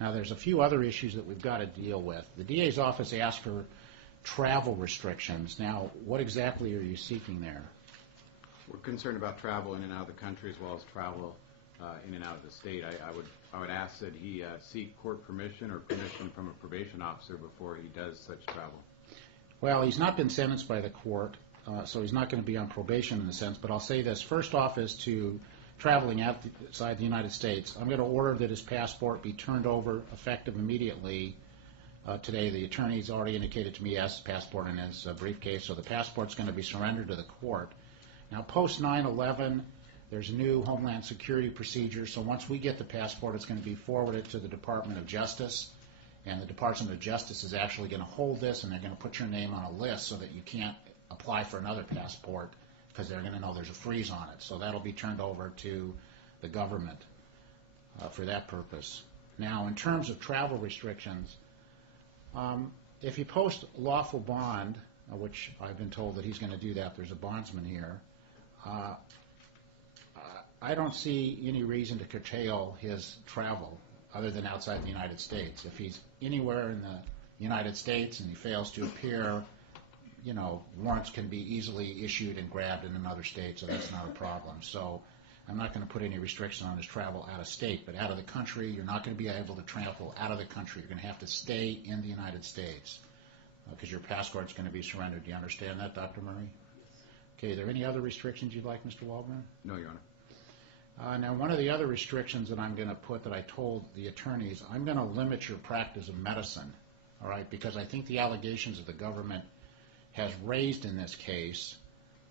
Now, there's a few other issues that we've got to deal with. The DA's office asked for travel restrictions. Now, what exactly are you seeking there? We're concerned about travel in and out of the country as well as travel in and out of the state. I would ask that he seek court permission or permission from a probation officer before he does such travel. Well, he's not been sentenced by the court, so he's not going to be on probation in a sense, but I'll say this. First off is to traveling outside the United States. I'm going to order that his passport be turned over effective immediately. Today, the attorney's already indicated to me he has his passport in his briefcase, so the passport's going to be surrendered to the court. Now, post 9/11, there's new Homeland Security procedures, so once we get the passport, it's going to be forwarded to the Department of Justice, and the Department of Justice is actually going to hold this, and they're going to put your name on a list so that you can't apply for another passport because they're going to know there's a freeze on it. So that'll be turned over to the government for that purpose. Now, in terms of travel restrictions, if you post lawful bond, which I've been told that he's going to do that, there's a bondsman here, I don't see any reason to curtail his travel other than outside the United States. If he's anywhere in the United States and he fails to appear, warrants can be easily issued and grabbed in another state, so that's not a problem. So I'm not going to put any restriction on his travel out of state, but out of the country, you're not going to be able to travel out of the country. You're going to have to stay in the United States because your passport's going to be surrendered. Do you understand that, Dr. Murray? Okay, are there any other restrictions you'd like, Mr. Waldman? No, Your Honor. Now, one of the other restrictions that I'm going to put that I told the attorneys, I'm going to limit your practice of medicine, all right, because I think the allegations that the government has raised in this case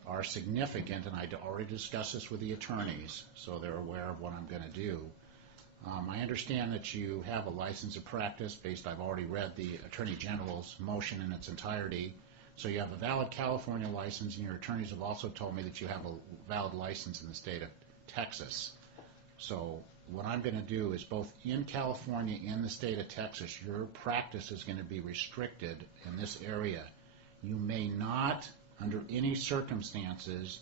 are significant, and I already discussed this with the attorneys, so they're aware of what I'm going to do. I understand that you have a license of practice based, I've already read the Attorney General's motion in its entirety, so you have a valid California license, and your attorneys have also told me that you have a valid license in the state of Texas. So what I'm going to do is both in California and the state of Texas, your practice is going to be restricted in this area. You may not, under any circumstances,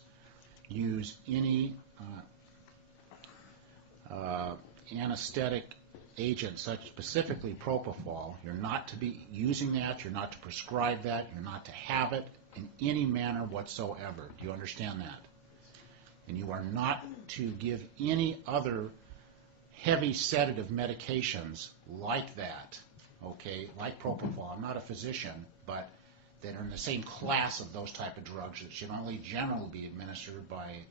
use any anesthetic agent, such specifically propofol. You're not to be using that. You're not to prescribe that. You're not to have it in any manner whatsoever. Do you understand that? And you are not to give any other heavy sedative medications like that, okay, like propofol. I'm not a physician, but that are in the same class of those type of drugs that should only generally be administered by,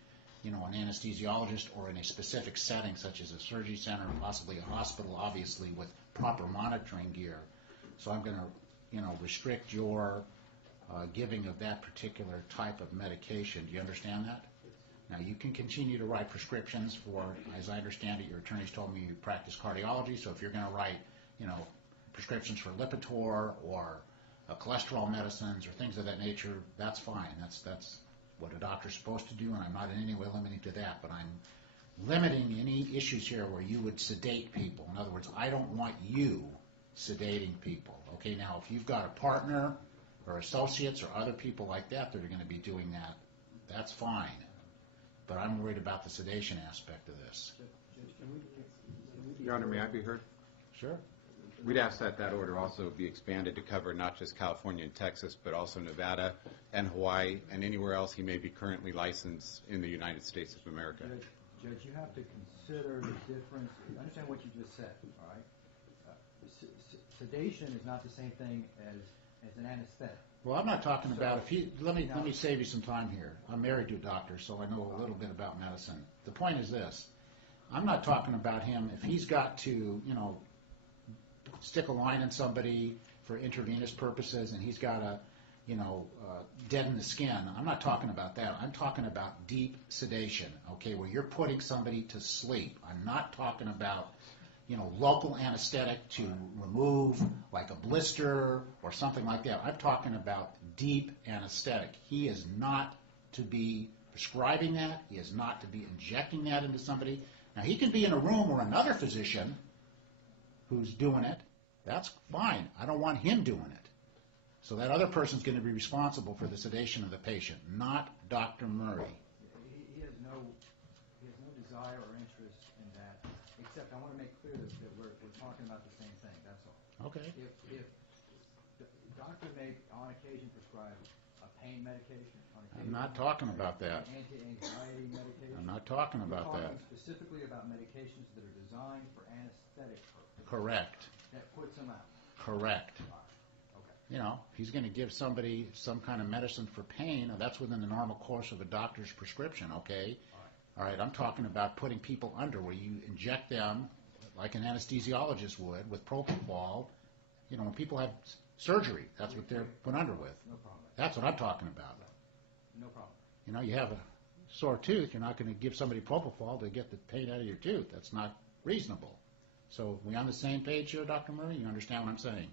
an anesthesiologist or in a specific setting such as a surgery center or possibly a hospital, obviously with proper monitoring gear. So I'm going to, restrict your giving of that particular type of medication. Do you understand that? Now, you can continue to write prescriptions for, as I understand it, your attorneys told me you practice cardiology, so if you're going to write, prescriptions for Lipitor or cholesterol medicines or things of that nature, that's fine. That's what a doctor's supposed to do, and I'm not in any way limiting to that, but I'm limiting any issues here where you would sedate people. In other words, I don't want you sedating people. Okay, now, if you've got a partner or associates or other people like that that are going to be doing that, that's fine. But I'm worried about the sedation aspect of this. Your Honor, may I be heard? Sure. We'd ask that that order also be expanded to cover not just California and Texas, but also Nevada and Hawaii and anywhere else he may be currently licensed in the United States of America. Judge, you have to consider the difference. Understand what you just said, all right? Sedation is not the same thing as an anesthetic. Well, I'm not talking about if he. Let me save you some time here. I'm married to a doctor, so I know a little bit about medicine. The point is this: I'm not talking about him if he's got to, stick a line in somebody for intravenous purposes, and he's got to, deaden the skin. I'm not talking about that. I'm talking about deep sedation. Okay, where you're putting somebody to sleep. I'm not talking about, local anesthetic to remove, like a blister or something like that. I'm talking about deep anesthetic. He is not to be prescribing that. He is not to be injecting that into somebody. Now, he can be in a room where another physician who's doing it. That's fine. I don't want him doing it. So that other person's going to be responsible for the sedation of the patient, not Dr. Murray. He has no desire or interest in that, Except I want to make clear that we're talking about the same thing, that's all. Okay. If the doctor may on occasion prescribe a pain medication, on occasion... I'm not talking about that. Anti-anxiety medication. I'm not talking about that. We're talking specifically about medications that are designed for anesthetic purposes. Correct. That puts them out. Correct. All right. Okay. You know, if he's going to give somebody some kind of medicine for pain, that's within the normal course of a doctor's prescription, okay? All right, I'm talking about putting people under where you inject them like an anesthesiologist would with propofol. You know, when people have surgery, that's what they're put under with. No problem. That's what I'm talking about. No problem. You know, you have a sore tooth, you're not going to give somebody propofol to get the pain out of your tooth. That's not reasonable. So, we on the same page here, Dr. Murray? You understand what I'm saying?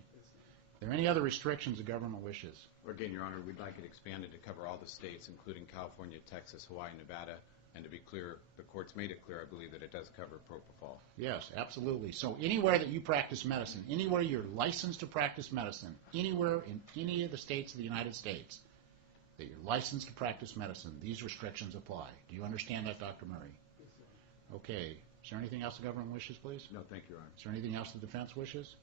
Are there any other restrictions the government wishes? Again, Your Honor, we'd like it expanded to cover all the states, including California, Texas, Hawaii, Nevada. And to be clear, the court's made it clear, I believe, that it does cover propofol. Yes, absolutely. So anywhere that you practice medicine, anywhere you're licensed to practice medicine, anywhere in any of the states of the United States that you're licensed to practice medicine, these restrictions apply. Do you understand that, Dr. Murray? Yes, sir. Okay. Is there anything else the government wishes, please? No, thank you, Your Honor. Is there anything else the defense wishes?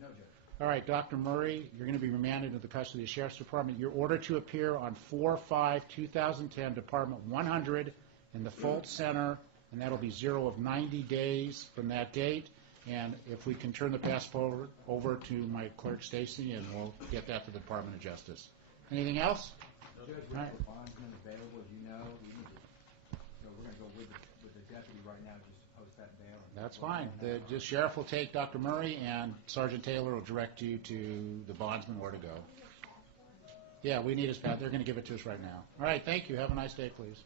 No, Judge. All right, Dr. Murray, you're going to be remanded to the custody of the Sheriff's Department. Your order to appear on 4/5/2010, Department 100 in the Fultz Center, and that'll be 0 of 90 days from that date. And if we can turn the passport over to my clerk, Stacy, and we'll get that to the Department of Justice. Anything else? Judge, we have a bondsman available, as you know. We need to, so we're going to go with the deputy right now just to post that bail. That's fine. The sheriff will take Dr. Murray, and Sergeant Taylor will direct you to the bondsman where to go. Yeah, we need his pass. They're going to give it to us right now. All right, thank you. Have a nice day, please.